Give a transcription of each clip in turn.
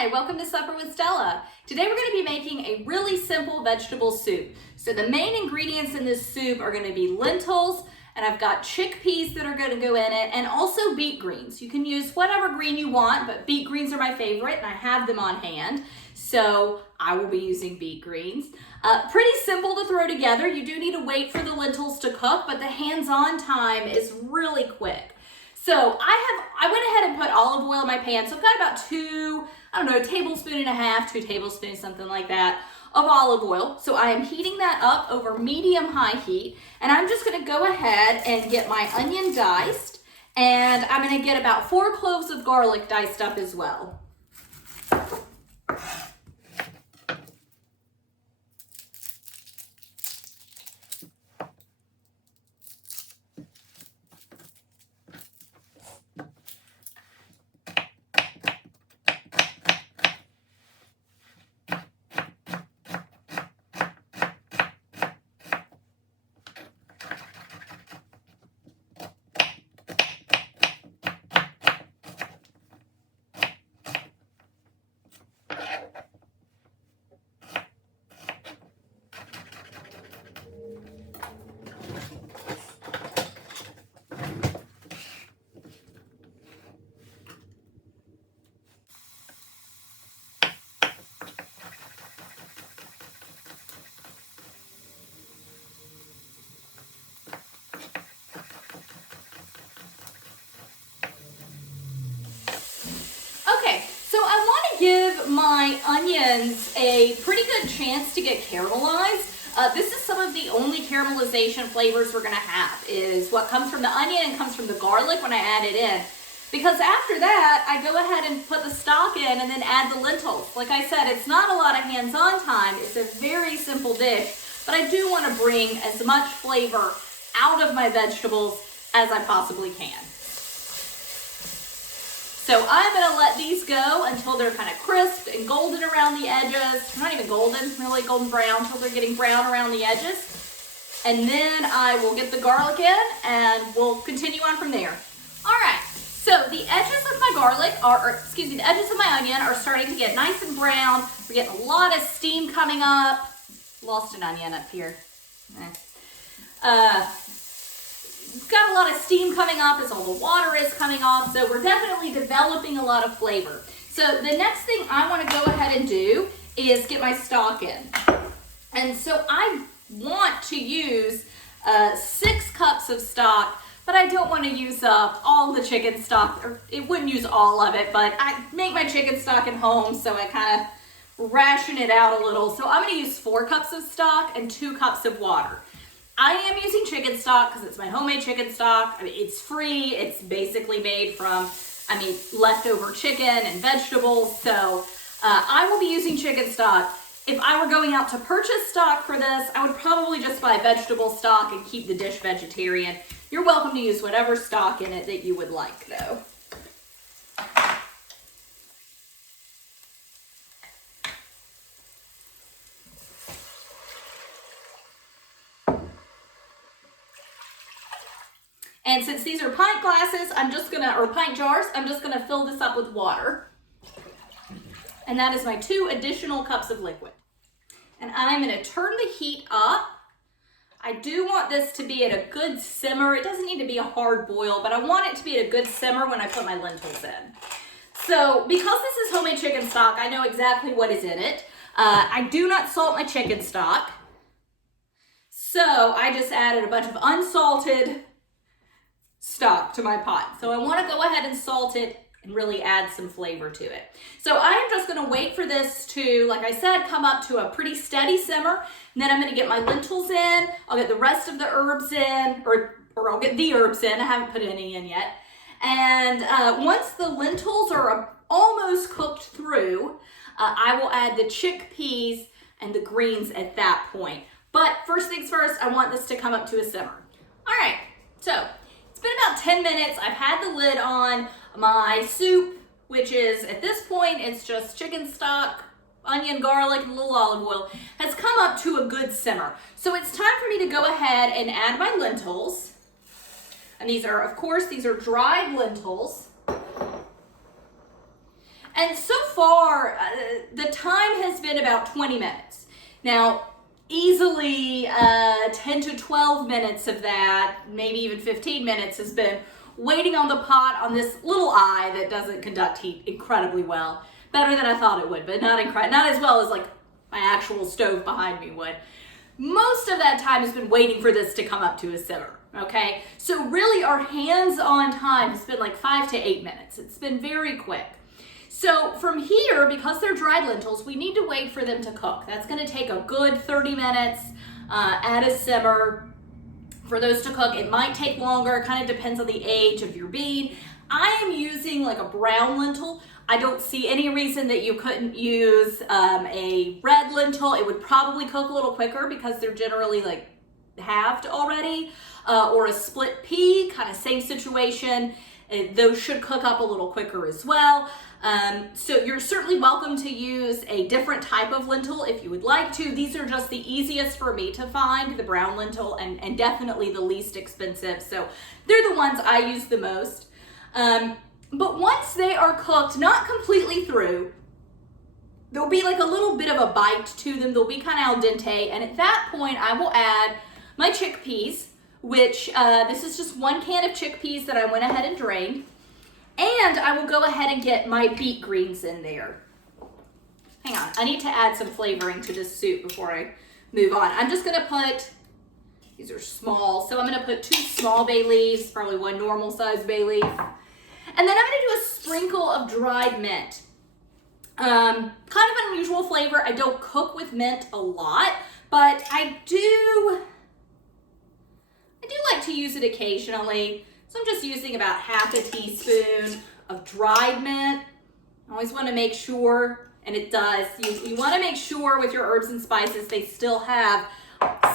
Hi, welcome to Supper with Stella. Today we're going to be making a really simple vegetable soup. So the main ingredients in this soup are going to be lentils, and I've got chickpeas that are going to go in it, and also beet greens. You can use whatever green you want, but beet greens are my favorite, and I have them on hand. So I will be using beet greens. Pretty simple to throw together. You do need to wait for the lentils to cook, but the hands-on time is really quick. So I went ahead and put olive oil in my pan. So I've got about a tablespoon and a half, 2 tablespoons, something like that, of olive oil. So I am heating that up over medium-high heat. And I'm just gonna go ahead and get my onion diced. And I'm gonna get about 4 cloves of garlic diced up as well. Give my onions a pretty good chance to get caramelized. This is some of the only caramelization flavors we're gonna have, is what comes from the onion and comes from the garlic when I add it in. Because after that, I go ahead and put the stock in and then add the lentils. Like I said, it's not a lot of hands-on time. It's a very simple dish, but I do wanna bring as much flavor out of my vegetables as I possibly can. So I'm gonna let these go until they're kind of crisp and golden around the edges. Not even golden, really golden brown, until they're getting brown around the edges. And then I will get the garlic in and we'll continue on from there. All right, so the edges of my garlic the edges of my onion are starting to get nice and brown. We're getting a lot of steam coming up. Lost an onion up here. It's got a lot of steam coming up as all the water is coming off, so we're definitely developing a lot of flavor. So the next thing I want to go ahead and do is get my stock in. And so I want to use 6 cups of stock, but I don't want to use up all the chicken stock, or it wouldn't use all of it, but I make my chicken stock at home, so I kind of ration it out a little. So I'm going to use 4 cups of stock and 2 cups of water. I am using chicken stock because it's my homemade chicken stock. I mean, it's free. It's basically made from, leftover chicken and vegetables. So I will be using chicken stock. If I were going out to purchase stock for this, I would probably just buy vegetable stock and keep the dish vegetarian. You're welcome to use whatever stock in it that you would like, though. And since these are pint glasses, or pint jars, I'm just gonna fill this up with water. And that is my 2 additional cups of liquid. And I'm gonna turn the heat up. I do want this to be at a good simmer. It doesn't need to be a hard boil, but I want it to be at a good simmer when I put my lentils in. So because this is homemade chicken stock, I know exactly what is in it. I do not salt my chicken stock. So I just added a bunch of unsalted stock to my pot. So I want to go ahead and salt it and really add some flavor to it. So I am just going to wait for this to, like I said, come up to a pretty steady simmer. And then I'm going to get my lentils in. I'll get the rest of the herbs in, or I'll get the herbs in. I haven't put any in yet. And once the lentils are almost cooked through, I will add the chickpeas and the greens at that point. But first things first, I want this to come up to a simmer. All right, so it's been about 10 minutes. I've had the lid on. My soup, which is, at this point, it's just chicken stock, onion, garlic, and a little olive oil, has come up to a good simmer. So it's time for me to go ahead and add my lentils. And these are, of course, these are dried lentils. And so far, the time has been about 20 minutes. Now, easily 10 to 12 minutes of that, maybe even 15 minutes, has been waiting on the pot on this little eye that doesn't conduct heat incredibly well. Better than I thought it would, but not as well as like my actual stove behind me would. Most of that time has been waiting for this to come up to a simmer, okay? So really our hands-on time has been like 5 to 8 minutes. It's been very quick. So from here, because they're dried lentils, we need to wait for them to cook. That's gonna take a good 30 minutes at a simmer for those to cook. It might take longer, it kind of depends on the age of your bean. I am using like a brown lentil. I don't see any reason that you couldn't use a red lentil. It would probably cook a little quicker because they're generally like halved already. Or a split pea, kind of same situation. Those should cook up a little quicker as well. So you're certainly welcome to use a different type of lentil if you would like to. These are just the easiest for me to find, the brown lentil, and definitely the least expensive. So they're the ones I use the most. But once they are cooked, not completely through, there'll be like a little bit of a bite to them. They'll be kind of al dente. And at that point, I will add my chickpeas, which this is just 1 can of chickpeas that I went ahead and drained. And I will go ahead and get my beet greens in there. Hang on, I need to add some flavoring to this soup before I move on. I'm just gonna put, these are small, so I'm gonna put 2 small bay leaves, probably 1 normal size bay leaf. And then I'm gonna do a sprinkle of dried mint. Kind of an unusual flavor. I don't cook with mint a lot, but I do like to use it occasionally. So I'm just using about half a teaspoon of dried mint. I always want to make sure, and it does, you want to make sure with your herbs and spices they still have,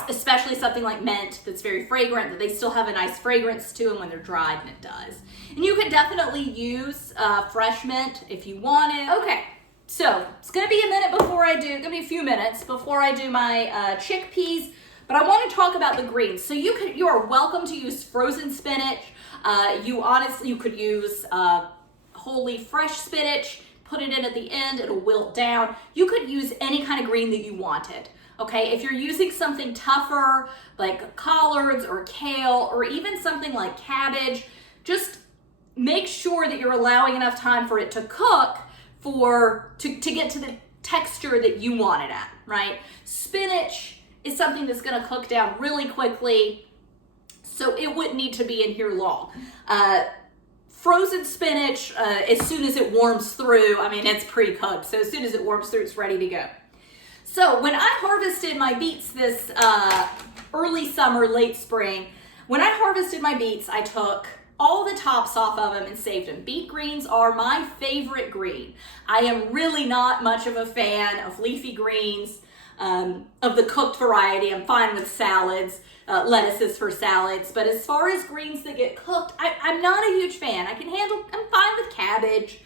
especially something like mint that's very fragrant, that they still have a nice fragrance to them when they're dried, and it does. And you can definitely use fresh mint if you want it. Okay, so it's going to be a few minutes before I do my chickpeas, but I want to talk about the greens. So you are welcome to use frozen spinach. You could use wholly fresh spinach, put it in at the end, it'll wilt down. You could use any kind of green that you wanted, okay? If you're using something tougher, like collards or kale, or even something like cabbage, just make sure that you're allowing enough time for it to cook to get to the texture that you want it at, right? Spinach is something that's gonna cook down really quickly, so it wouldn't need to be in here long. Frozen spinach, as soon as it warms through, I mean, it's pre-cooked, so as soon as it warms through, it's ready to go. So when I harvested my beets this early summer, late spring, when I harvested my beets, I took all the tops off of them and saved them. Beet greens are my favorite green. I am really not much of a fan of leafy greens, of the cooked variety. I'm fine with salads, lettuces for salads, but as far as greens that get cooked, I'm not a huge fan. I'm fine with cabbage,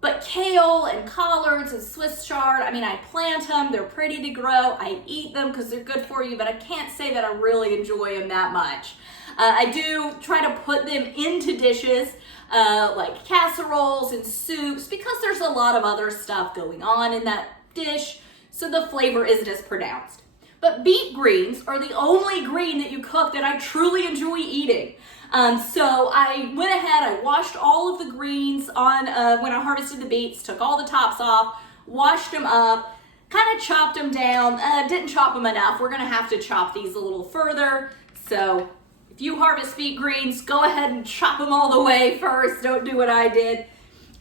but kale and collards and Swiss chard, I mean, I plant them, they're pretty to grow, I eat them because they're good for you, but I can't say that I really enjoy them that much. I do try to put them into dishes, like casseroles and soups, because there's a lot of other stuff going on in that dish, so the flavor isn't as pronounced. But beet greens are the only green that you cook that I truly enjoy eating. So I went ahead, I washed all of the greens on when I harvested the beets, took all the tops off, washed them up, kind of chopped them down. Didn't chop them enough. We're gonna have to chop these a little further. So if you harvest beet greens, go ahead and chop them all the way first. Don't do what I did.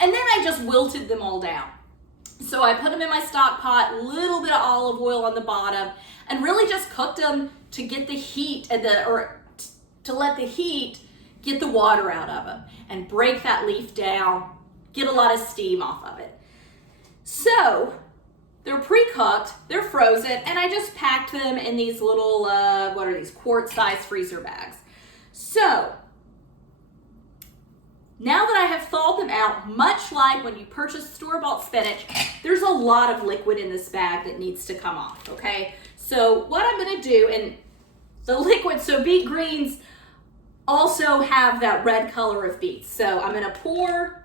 And then I just wilted them all down. So I put them in my stock pot, little bit of olive oil on the bottom, and really just cooked them to get the heat to let the heat get the water out of them and break that leaf down, get a lot of steam off of it. So they're pre-cooked, they're frozen, and I just packed them in these little, what are these, quart-sized freezer bags. So now that I have thawed them out, much like when you purchase store-bought spinach, there's a lot of liquid in this bag that needs to come off, okay? So what I'm gonna do, and the liquid, so beet greens also have that red color of beets. So I'm gonna pour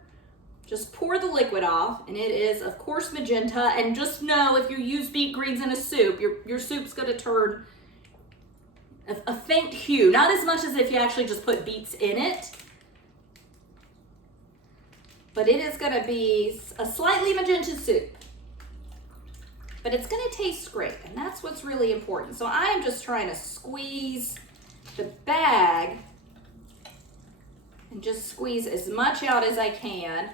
just pour the liquid off, and it is, of course, magenta. And just know if you use beet greens in a soup, your soup's gonna turn a faint hue, not as much as if you actually just put beets in it, but it is gonna be a slightly magenta soup. But it's gonna taste great, and that's what's really important. So I am just trying to squeeze the bag and just squeeze as much out as I can.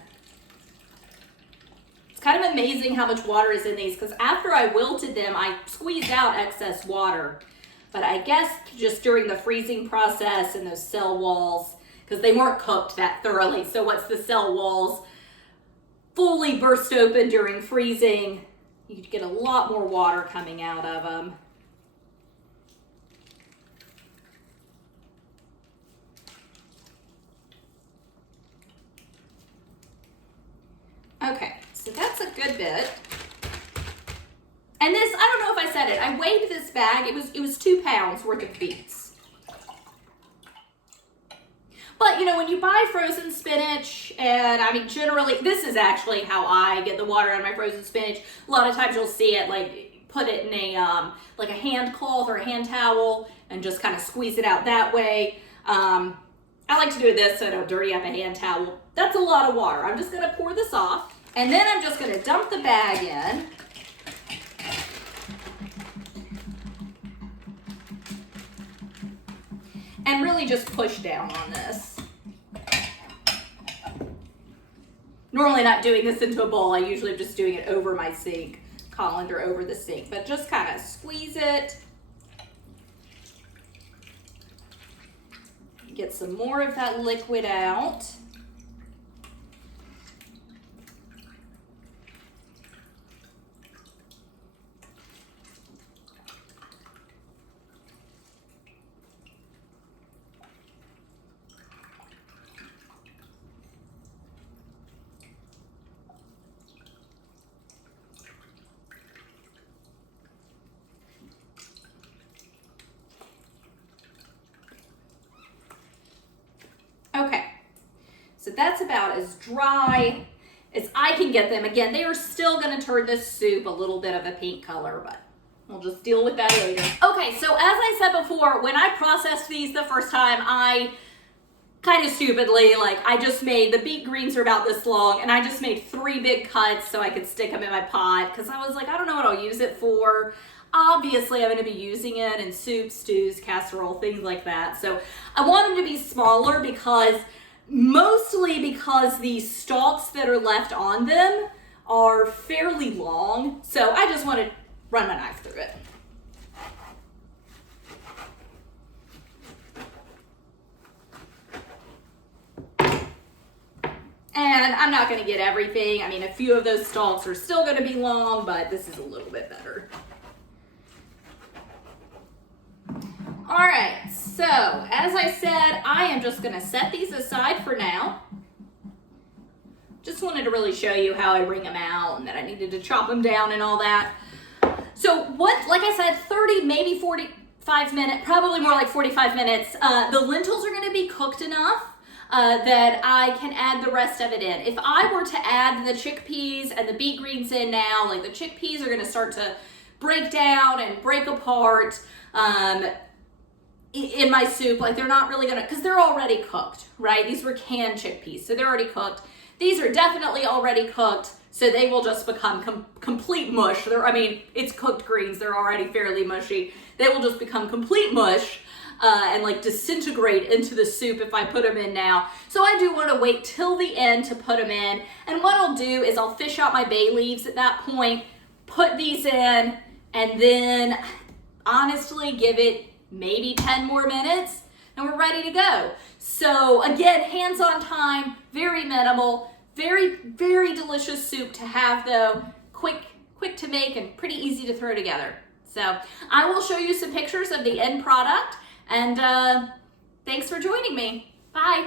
It's kind of amazing how much water is in these, because after I wilted them, I squeezed out excess water. But I guess just during the freezing process and those cell walls, because they weren't cooked that thoroughly, so once the cell walls fully burst open during freezing, you get a lot more water coming out of them. Okay, so that's a good bit. And this, I don't know if I said it, I weighed this bag, it was 2 pounds worth of beets. But, you know, when you buy frozen spinach, and I mean, generally, this is actually how I get the water out of my frozen spinach. A lot of times you'll see it, like, put it in a, like a hand cloth or a hand towel and just kind of squeeze it out that way. I like to do this so I don't dirty up a hand towel. That's a lot of water. I'm just gonna pour this off, and then I'm just gonna dump the bag in. And really just push down on this. Normally not doing this into a bowl. I usually am just doing it over my sink, colander over the sink, but just kind of squeeze it. Get some more of that liquid out. Okay, so that's about as dry as I can get them. Again, they are still gonna turn this soup a little bit of a pink color, but we'll just deal with that later. Okay, so as I said before, when I processed these the first time, I kind of stupidly, like, I just made, the beet greens are about this long, and I just made 3 big cuts so I could stick them in my pot, because I was like, I don't know what I'll use it for. Obviously, I'm going to be using it in soup, stews, casserole, things like that. So I want them to be smaller mostly because the stalks that are left on them are fairly long. So I just want to run my knife through it. And I'm not going to get everything. I mean, a few of those stalks are still going to be long, but this is a little bit better. All right, so as I said, I am just gonna set these aside for now. Just wanted to really show you how I wring them out and that I needed to chop them down and all that. So like I said, 30, maybe 45 minutes, probably more like 45 minutes. The lentils are gonna be cooked enough that I can add the rest of it in. If I were to add the chickpeas and the beet greens in now, like the chickpeas are gonna start to break down and break apart. In my soup, like they're not really gonna, because they're already cooked, right? These were canned chickpeas, so they're already cooked. These are definitely already cooked, so they will just become complete mush. I mean, it's cooked greens, they're already fairly mushy. They will just become complete mush and like disintegrate into the soup if I put them in now. So I do want to wait till the end to put them in. And what I'll do is I'll fish out my bay leaves at that point, put these in, and then honestly give it maybe 10 more minutes and we're ready to go. So again, hands-on time, very minimal, very, very delicious soup to have though, quick to make and pretty easy to throw together. So I will show you some pictures of the end product, and thanks for joining me. Bye.